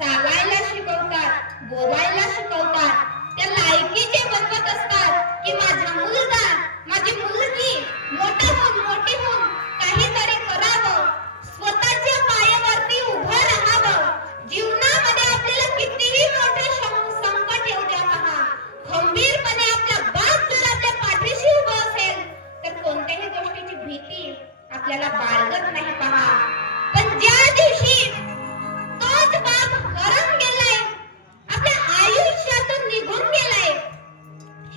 चालायला शिकवतात, बोलायला शिकवतात, त्या लायकीचे बनवत असतात की माझा मुलगा, माझी मुलगी मोठी होऊन काहीतरी करावं, स्वतःच्या पायावरती उभं राहावं. जीवनामध्ये आपल्याला कितीही मोठे संकट येऊ द्या पहा, खंबीरपणे आपला बाप जर आपल्या पाठीशी उभा असेल तर कोणत्याही गोष्टीची भीती आपल्याला बाळगत नाही पहा. पण ज्या दिवशी तोच बाप हरून गेलाय, आपल्या आयुष्यातून निघून गेलाय,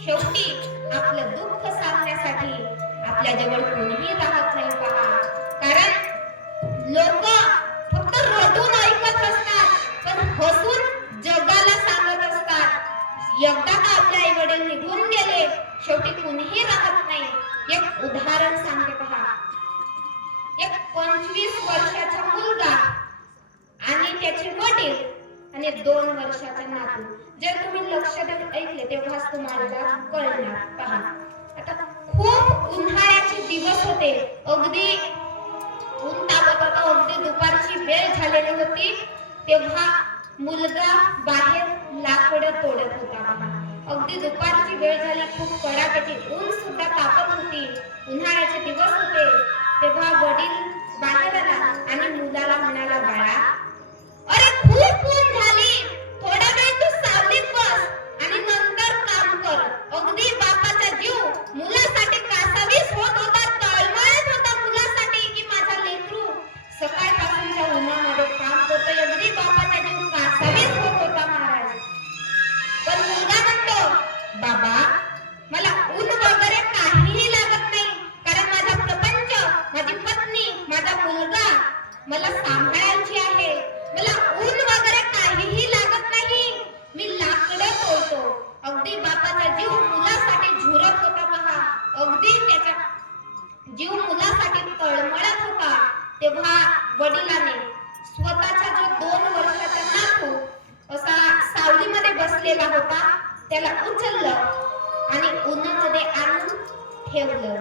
शेवटी आपलं दुःख सांगण्यासाठी आपल्या जवळ कोणीही राहत नाही पहा. कारण लोक फक्त रडून ऐकत असतात, पण हसून जगाला सांगत असतात. एकदा का आपले आई वडील निघून गेले, शेवटी कोणीही राहत नाही. एक उदाहरण सांगते पहा. एक 25 वर्षाचा मुलगा आणि त्याचे वडील आणि 2 वर्षाचा नातू. जर तुम्ही लक्ष देऊन ऐकले तेव्हाच तुम्हाला कळणार पहा. आता खूप उन्हाळ्याचे दिवस होते, अगदी ऊन तापत होतं, अगदी दुपारची वेळ झालेली होती. तेव्हा मुलगा बाहेर लाकडं तोडत होता पहा. अगदी दुपारची वेळ झाली, खूप कडाक्याची ऊन सुद्धा तापत होती, उन्हाळ्याचे दिवस होते. तेव्हा वडील बाहेर आला आणि मुलाला म्हणाला, बाळा, अरे खूप ऊन झाली, थोडा वेळ तू सावलीत बस आणि नंतर काम कर. अगदी बापाचा जीव मुलासाठी कासावीस होत होता, तळमळत होता मुलासाठी की माझा लेकरू सकाळपासूनच्या उन्हामध्ये काम करतोय. अगदी बापाचा जीव कासावीस होत होता महाराज. पण मुलगा म्हणतो, बाबा, मला ऊन वगैरे काहीही लागत नाही, कारण माझा प्रपंच, माझी पत्नी, माझा मुलगा मला सांभाळायची आहे. मला ऊन वगैरे काहीही लागत नाही, मी लाकडं तोडतो. अगदी बापाचा जीव मुलासाठी झुरत होता पहा, अगदी त्याचा जीव मुलासाठी तळमळत होता. तेव्हा वडिलाने स्वतःचा जो 2 वर्षाचा नातू असा सावलीमध्ये बसलेला होता, त्याला उचललं आणि उन्हामध्ये आणून ठेवलं.